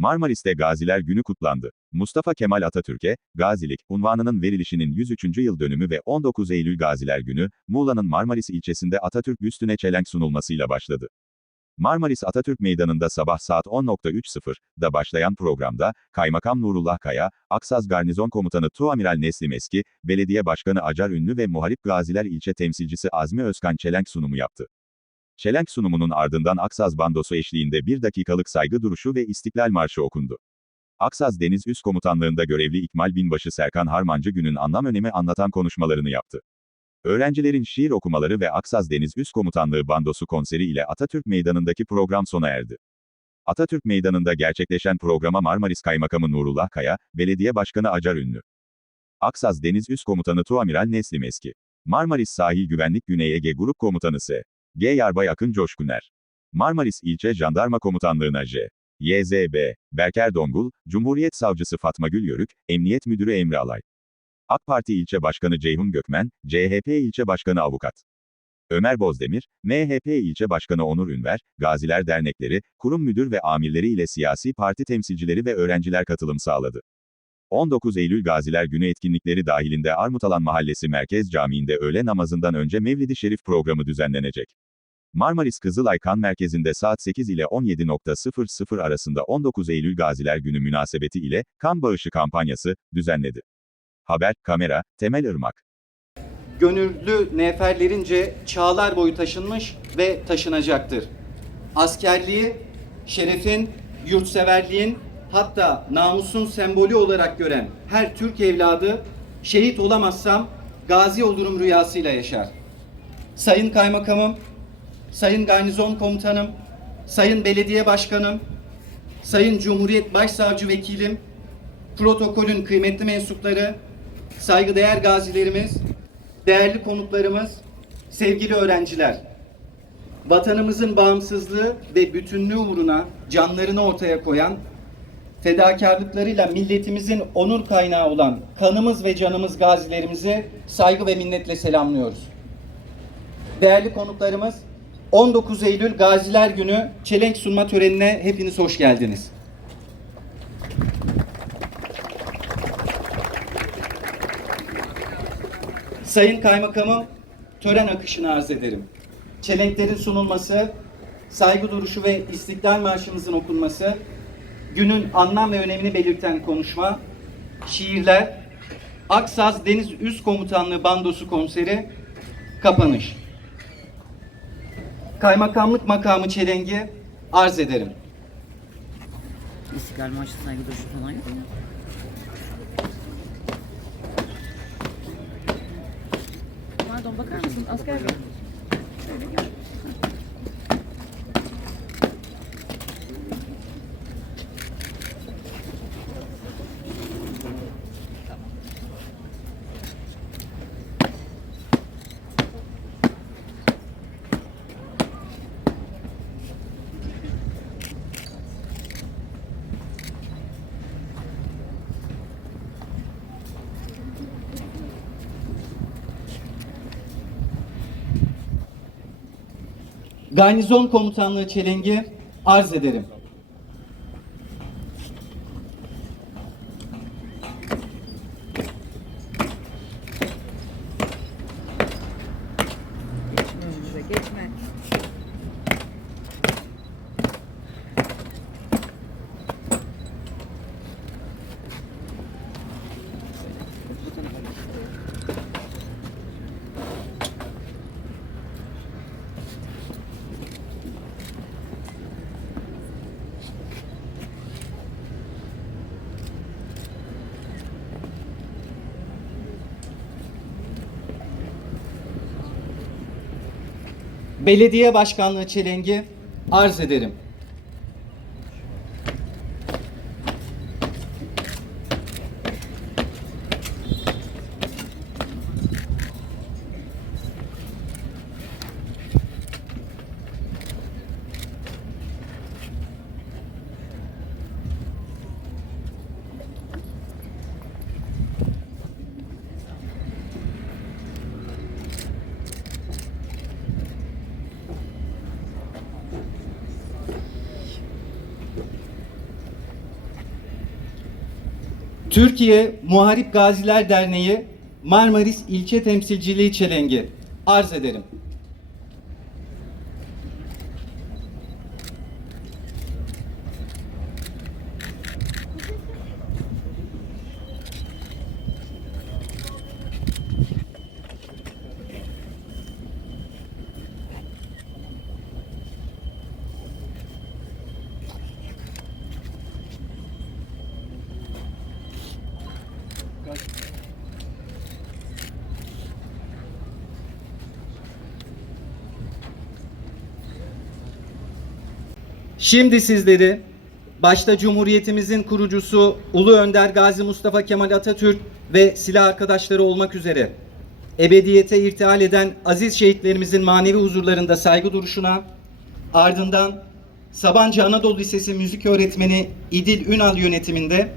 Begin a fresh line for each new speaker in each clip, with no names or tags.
Marmaris'te Gaziler Günü kutlandı. Mustafa Kemal Atatürk'e, gazilik, unvanının verilişinin 103. yıl dönümü ve 19 Eylül Gaziler Günü, Muğla'nın Marmaris ilçesinde Atatürk büstüne çelenk sunulmasıyla başladı. Marmaris Atatürk Meydanı'nda sabah saat 10.30'da başlayan programda, Kaymakam Nurullah Kaya, Aksaz Garnizon Komutanı Tuamiral Neslim Eski, Belediye Başkanı Acar Ünlü ve Muharip Gaziler ilçe temsilcisi Azmi Özkan çelenk sunumu yaptı. Çelenk sunumunun ardından Aksaz Bandosu eşliğinde bir dakikalık saygı duruşu ve İstiklal Marşı okundu. Aksaz Deniz Üst Komutanlığında görevli İkmal Binbaşı Serkan Harmancı günün anlam önemi anlatan konuşmalarını yaptı. Öğrencilerin şiir okumaları ve Aksaz Deniz Üst Komutanlığı Bandosu konseri ile Atatürk Meydanı'ndaki program sona erdi. Atatürk Meydanı'nda gerçekleşen programa Marmaris Kaymakamı Nurullah Kaya, Belediye Başkanı Acar Ünlü. Aksaz Deniz Üst Komutanı Tuamiral Neslim Eski. Marmaris Sahil Güvenlik Güney Ege Grup Komutanı S. G. Yarbay Akın Coşkuner. Marmaris İlçe Jandarma Komutanlığı'na J. YZB, Berker Dongul, Cumhuriyet Savcısı Fatma Gül Yörük, Emniyet Müdürü Emre Alay. AK Parti İlçe Başkanı Ceyhun Gökmen, CHP İlçe Başkanı Avukat. Ömer Bozdemir, MHP İlçe Başkanı Onur Ünver, Gaziler Dernekleri, kurum müdür ve amirleri ile siyasi parti temsilcileri ve öğrenciler katılım sağladı. 19 Eylül Gaziler Günü etkinlikleri dahilinde Armutalan Mahallesi Merkez Camii'nde öğle namazından önce Mevlid-i Şerif programı düzenlenecek. Marmaris Kızılay Kan Merkezi'nde saat 8 ile 17.00 arasında 19 Eylül Gaziler Günü münasebeti ile kan bağışı kampanyası düzenledi. Haber, kamera, Temel Irmak.
gönüllü neferlerince çağlar boyu taşınmış ve taşınacaktır. Askerliği, şerefin, yurtseverliğin, hatta namusun sembolü olarak gören her Türk evladı, şehit olamazsam gazi olurum rüyasıyla yaşar. Sayın Kaymakamım, Sayın Garnizon Komutanım, Sayın Belediye Başkanım, Sayın Cumhuriyet Başsavcı Vekilim, protokolün kıymetli mensupları, saygıdeğer gazilerimiz, değerli konuklarımız, sevgili öğrenciler. Vatanımızın bağımsızlığı ve bütünlüğü uğruna canlarını ortaya koyan, fedakarlıklarıyla milletimizin onur kaynağı olan kanımız ve canımız gazilerimizi saygı ve minnetle selamlıyoruz. Değerli konuklarımız, 19 Eylül Gaziler Günü çelenk sunma törenine hepiniz hoş geldiniz. Sayın Kaymakamım, tören akışını arz ederim. Çelenklerin sunulması, saygı duruşu ve İstiklal Marşımızın okunması, günün anlam ve önemini belirten konuşma, şiirler, Aksaz Deniz Üst Komutanlığı Bandosu konseri, kapanış. Kaymakamlık makamı çelengi arz ederim.
İstiklal Marşı saygı duruşu falan yok mu? Pardon bakar mısın? Asker bey. Şöyle gel.
Garnizon Komutanlığı çelengi arz ederim. Belediye Başkanlığı çelengi arz ederim. Türkiye Muharip Gaziler Derneği Marmaris İlçe Temsilciliği Çelengi arz ederim. Şimdi sizleri başta Cumhuriyetimizin kurucusu Ulu Önder Gazi Mustafa Kemal Atatürk ve silah arkadaşları olmak üzere ebediyete irtihal eden aziz şehitlerimizin manevi huzurlarında saygı duruşuna ardından Sabancı Anadolu Lisesi müzik öğretmeni İdil Ünal yönetiminde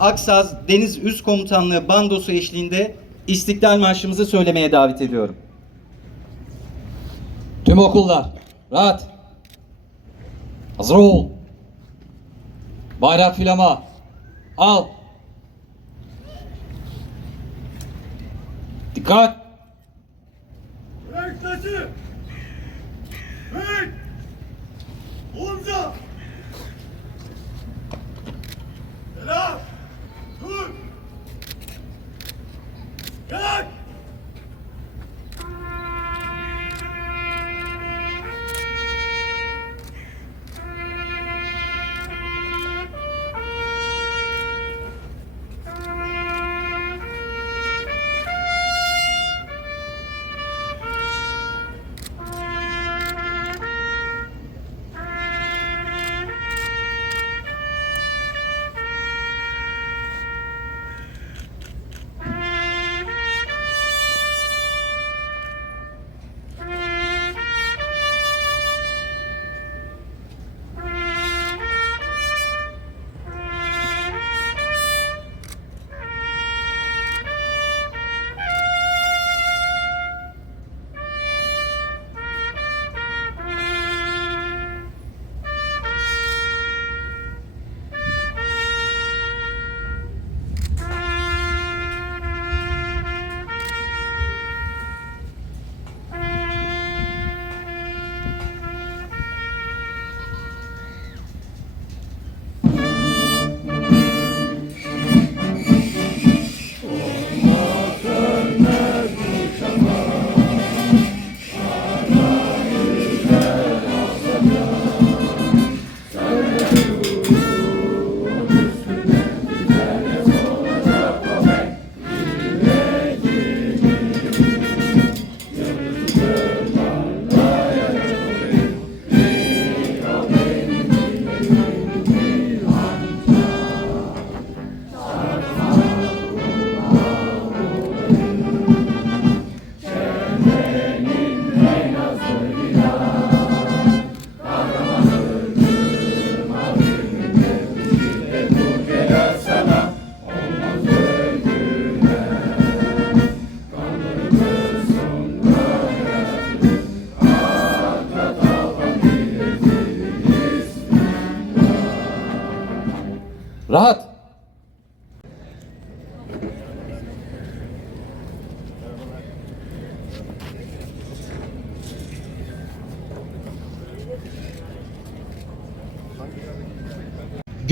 Aksaz Deniz Üst Komutanlığı bandosu eşliğinde İstiklal Marşımızı söylemeye davet ediyorum.
Tüm okullar rahat. Hazır ol. Bayrak filama. Al. Dikkat.
Bırak taşı! Bırak! Omza! Selam! Dur! Yak!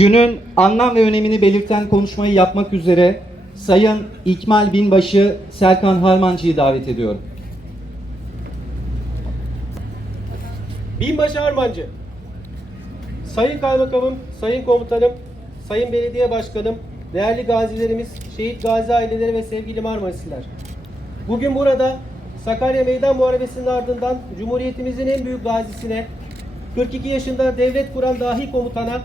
Günün anlam ve önemini belirten konuşmayı yapmak üzere Sayın İkmal Binbaşı Serkan Harmancı'yı davet ediyorum.
Binbaşı Armancı, Sayın Kaymakamım, Sayın Komutanım, Sayın Belediye Başkanım, değerli gazilerimiz, şehit gazi aileleri ve sevgili Marmarisliler. Bugün burada Sakarya Meydan Muharebesi'nin ardından Cumhuriyetimizin en büyük gazisine, 42 yaşında devlet kuran dahi komutana,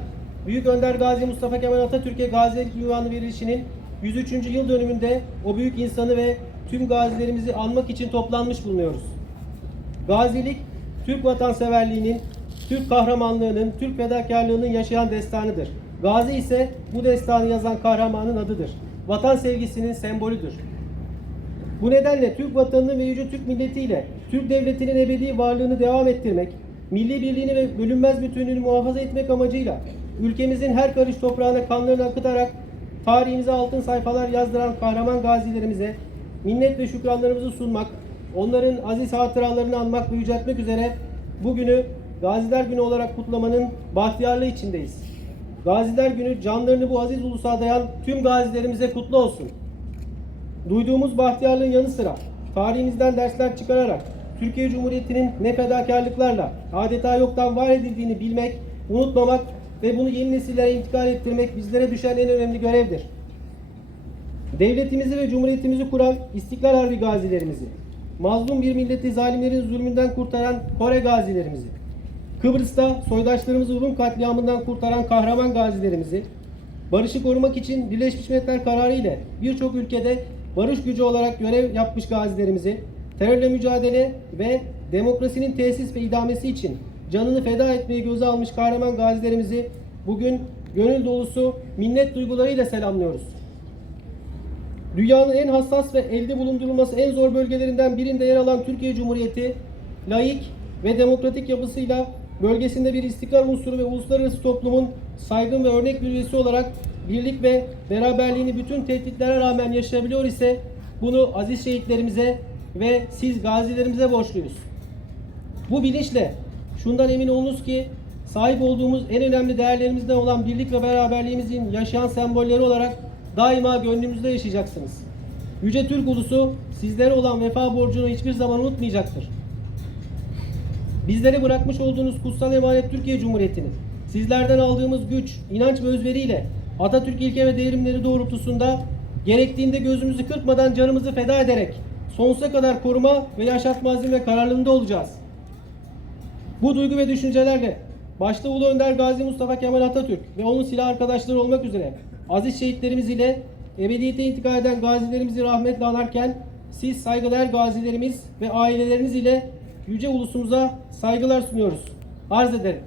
Büyük Önder Gazi Mustafa Kemal Atatürk'e gazilik ünvanı verilişinin 103. yıl dönümünde o büyük insanı ve tüm gazilerimizi anmak için toplanmış bulunuyoruz. Gazilik, Türk vatanseverliğinin, Türk kahramanlığının, Türk fedakarlığının yaşayan destanıdır. Gazi ise bu destanı yazan kahramanın adıdır. Vatan sevgisinin sembolüdür. Bu nedenle Türk vatanını ve yüce Türk milletiyle Türk devletinin ebedi varlığını devam ettirmek, milli birliğini ve bölünmez bütünlüğünü muhafaza etmek amacıyla ülkemizin her karış toprağına kanlarını akıtarak tarihimize altın sayfalar yazdıran kahraman gazilerimize minnet ve şükranlarımızı sunmak, onların aziz hatıralarını anmak ve yüceltmek üzere bugünü Gaziler Günü olarak kutlamanın bahtiyarlığı içindeyiz. Gaziler Günü canlarını bu aziz ulusa adayan tüm gazilerimize kutlu olsun. Duyduğumuz bahtiyarlığın yanı sıra tarihimizden dersler çıkararak Türkiye Cumhuriyeti'nin ne fedakarlıklarla adeta yoktan var edildiğini bilmek, unutmamak ve bunu yeni nesillere intikal ettirmek bizlere düşen en önemli görevdir. Devletimizi ve cumhuriyetimizi kuran İstiklal Harbi gazilerimizi, mazlum bir milleti zalimlerin zulmünden kurtaran Kore gazilerimizi, Kıbrıs'ta soydaşlarımızı Rum katliamından kurtaran kahraman gazilerimizi, barışı korumak için Birleşmiş Milletler kararı ile birçok ülkede barış gücü olarak görev yapmış gazilerimizi, terörle mücadele ve demokrasinin tesis ve idamesi için canını feda etmeyi göze almış kahraman gazilerimizi bugün gönül dolusu minnet duygularıyla selamlıyoruz. Dünyanın en hassas ve elde bulundurulması en zor bölgelerinden birinde yer alan Türkiye Cumhuriyeti, laik ve demokratik yapısıyla bölgesinde bir istikrar unsuru ve uluslararası toplumun saygın ve örnek bir üyesi olarak birlik ve beraberliğini bütün tehditlere rağmen yaşayabiliyor ise bunu aziz şehitlerimize ve siz gazilerimize borçluyuz. Bu bilinçle şundan emin olunuz ki sahip olduğumuz en önemli değerlerimizden olan birlik ve beraberliğimizin yaşayan sembolleri olarak daima gönlümüzde yaşayacaksınız. Yüce Türk ulusu sizlere olan vefa borcunu hiçbir zaman unutmayacaktır. Bizlere bırakmış olduğunuz kutsal emanet Türkiye Cumhuriyeti'nin sizlerden aldığımız güç, inanç ve özveriyle Atatürk ilke ve devrimleri doğrultusunda gerektiğinde gözümüzü kırpmadan canımızı feda ederek sonsuza kadar koruma ve yaşatma azim ve kararlılığında olacağız. Bu duygu ve düşüncelerle başta Ulu Önder Gazi Mustafa Kemal Atatürk ve onun silah arkadaşları olmak üzere aziz şehitlerimiz ile ebediyete intikal eden gazilerimizi rahmetle anarken siz saygıdeğer gazilerimiz ve aileleriniz ile yüce ulusumuza saygılar sunuyoruz. Arz ederim.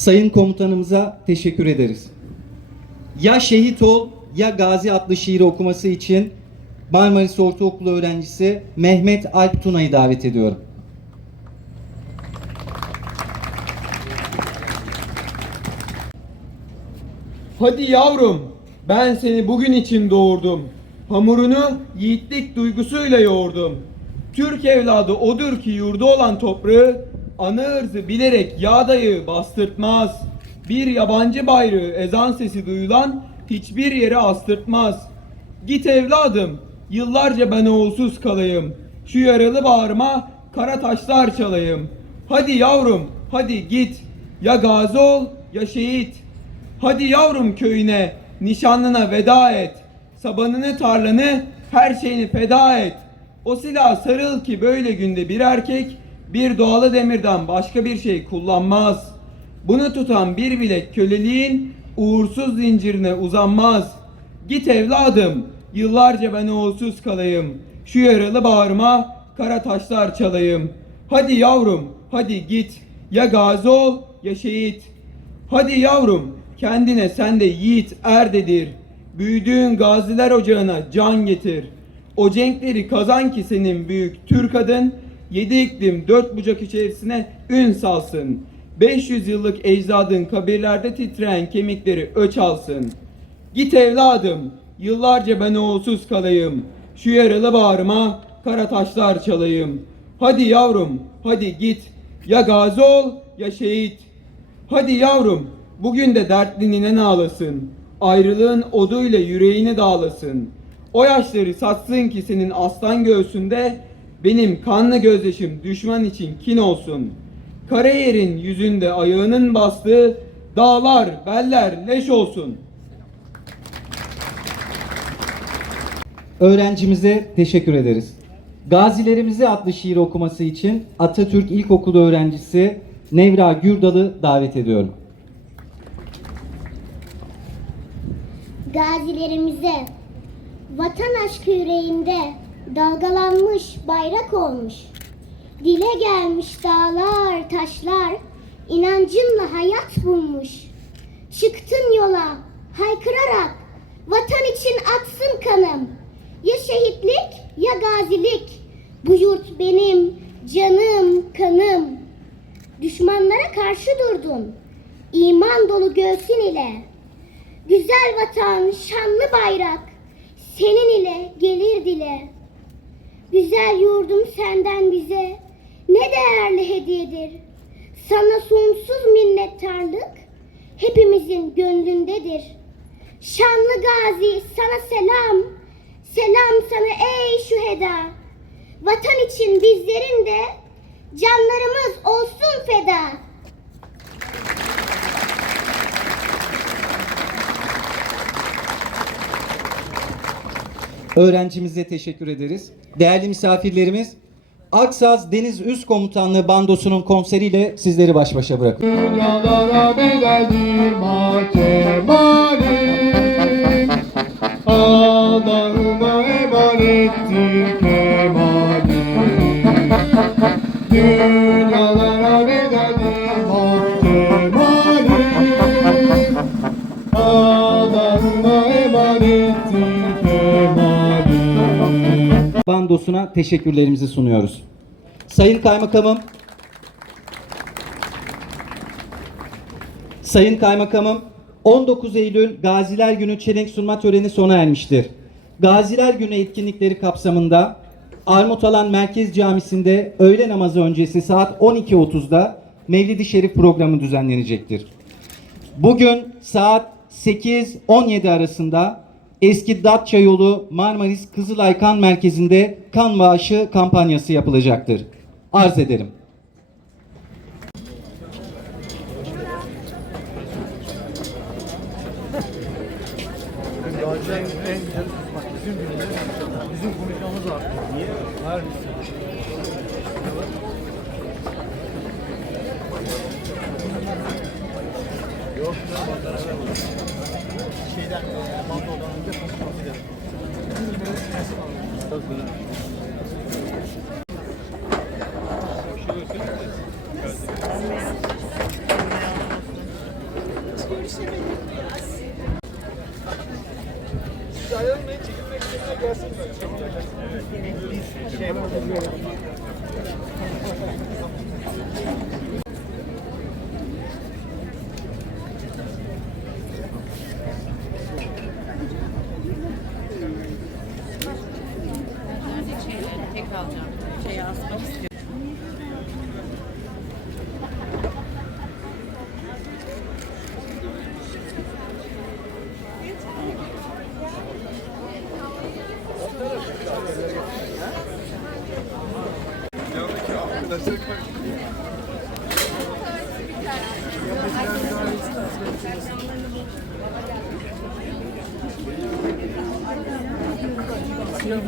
Sayın komutanımıza teşekkür ederiz. Ya şehit ol ya gazi adlı şiiri okuması için Marmaris Ortaokulu öğrencisi Mehmet Alp Tuna'yı davet ediyorum.
Hadi yavrum, ben seni bugün için doğurdum. Hamurunu yiğitlik duygusuyla yoğurdum. Türk evladı odur ki yurdu olan toprağı, ana ırzı bilerek yağdayı bastırtmaz. Bir yabancı bayrağı ezan sesi duyulan hiçbir yere astırtmaz. Git evladım, yıllarca ben oğulsuz kalayım. Şu yaralı bağrıma kara taşlar çalayım. Hadi yavrum, hadi git. Ya gazi ol ya şehit. Hadi yavrum köyüne, nişanlına veda et. Sabanını, tarlanı, her şeyini feda et. O silah sarıl ki böyle günde bir erkek bir doğalı demirden başka bir şey kullanmaz. Bunu tutan bir bilek köleliğin uğursuz zincirine uzanmaz. Git evladım, yıllarca ben oğulsuz kalayım. Şu yaralı bağrıma kara taşlar çalayım. Hadi yavrum, hadi git. Ya gazi ol ya şehit. Hadi yavrum, kendine sen de yiğit erdedir. Büyüdüğün gaziler ocağına can getir. O cenkleri kazan ki senin büyük Türk adın, yedi iklim dört bucak içerisine ün salsın. 500 yıllık ecdadın kabirlerde titreyen kemikleri öç alsın. Git evladım, yıllarca ben oğulsuz kalayım. Şu yaralı bağrıma kara taşlar çalayım. Hadi yavrum, hadi git. Ya gazi ol ya şehit. Hadi yavrum, bugün de dertli ninen ağlasın. Ayrılığın oduyla yüreğini dağlasın. O yaşları satsın ki senin aslan göğsünde, benim kanlı gözyaşım düşman için kin olsun. Kara yerin yüzünde ayağının bastığı, dağlar, beller leş olsun.
Öğrencimize teşekkür ederiz. Gazilerimizi adlı şiir okuması için Atatürk İlkokulu öğrencisi Nevra Gürdal'ı davet ediyorum.
gazilerimize vatan aşkı yüreğinde dalgalanmış bayrak olmuş. Dile gelmiş dağlar, taşlar inancınla hayat bulmuş. Çıktın yola haykırarak vatan için atsın kanım. Ya şehitlik ya gazilik. Bu yurt benim canım, kanım. Düşmanlara karşı durdun. İman dolu göğsün ile. Güzel vatan, şanlı bayrak. Senin ile gelir dile. Güzel yurdum senden bize ne değerli hediyedir. Sana sonsuz minnettarlık hepimizin gönlündedir. Şanlı gazi sana selam, selam sana ey şüheda. Vatan için bizlerin de canlarımız olsun feda.
Öğrencimize teşekkür ederiz. Değerli misafirlerimiz, Aksaz Deniz Üst Komutanlığı Bandosu'nun konseriyle sizleri baş başa bırakıyorum.
Dünyalara bedeldir Kemal'im Allah'ıma emanettir
Bandosuna teşekkürlerimizi sunuyoruz. Sayın Kaymakamım, Sayın Kaymakamım, 19 Eylül Gaziler Günü çelenk sunma töreni sona ermiştir. Gaziler Günü etkinlikleri kapsamında Armutalan Merkez Camisi'nde öğle namazı öncesi saat 12.30'da Mevlid-i Şerif programı düzenlenecektir. Bugün saat 8-17 arasında Eski Datça yolu Marmaris Kızılay Kan Merkezi'nde kan bağışı kampanyası yapılacaktır. Arz ederim.
Tek 都是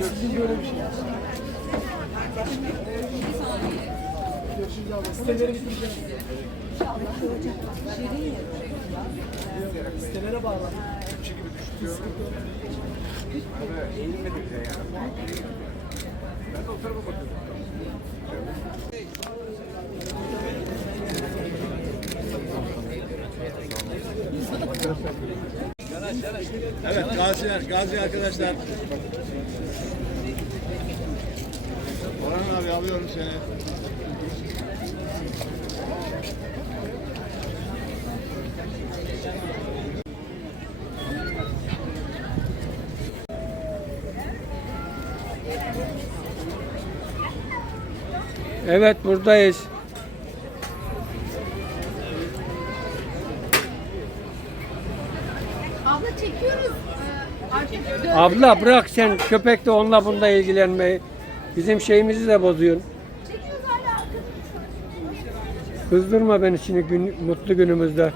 Sizin böyle
bir şey. Sitelere gitmeyeceğim. Sitelere bağlan. Türkçe gibi düşünüyorum. Eğilmedik de yani. Ben de o tarafa bakıyorum.
Evet gaziler, gazi arkadaşlar. Orhan abi alıyorum seni.
Evet buradayız.
Abla çekiyoruz. Ee,
Abla bırak sen köpek de onunla bunda ilgilenmeyi. Bizim şeyimizi de bozuyorsun.
Çekiyoruz hala arkadaşlar.
Kızdırma beni şimdi gün, mutlu günümüzde.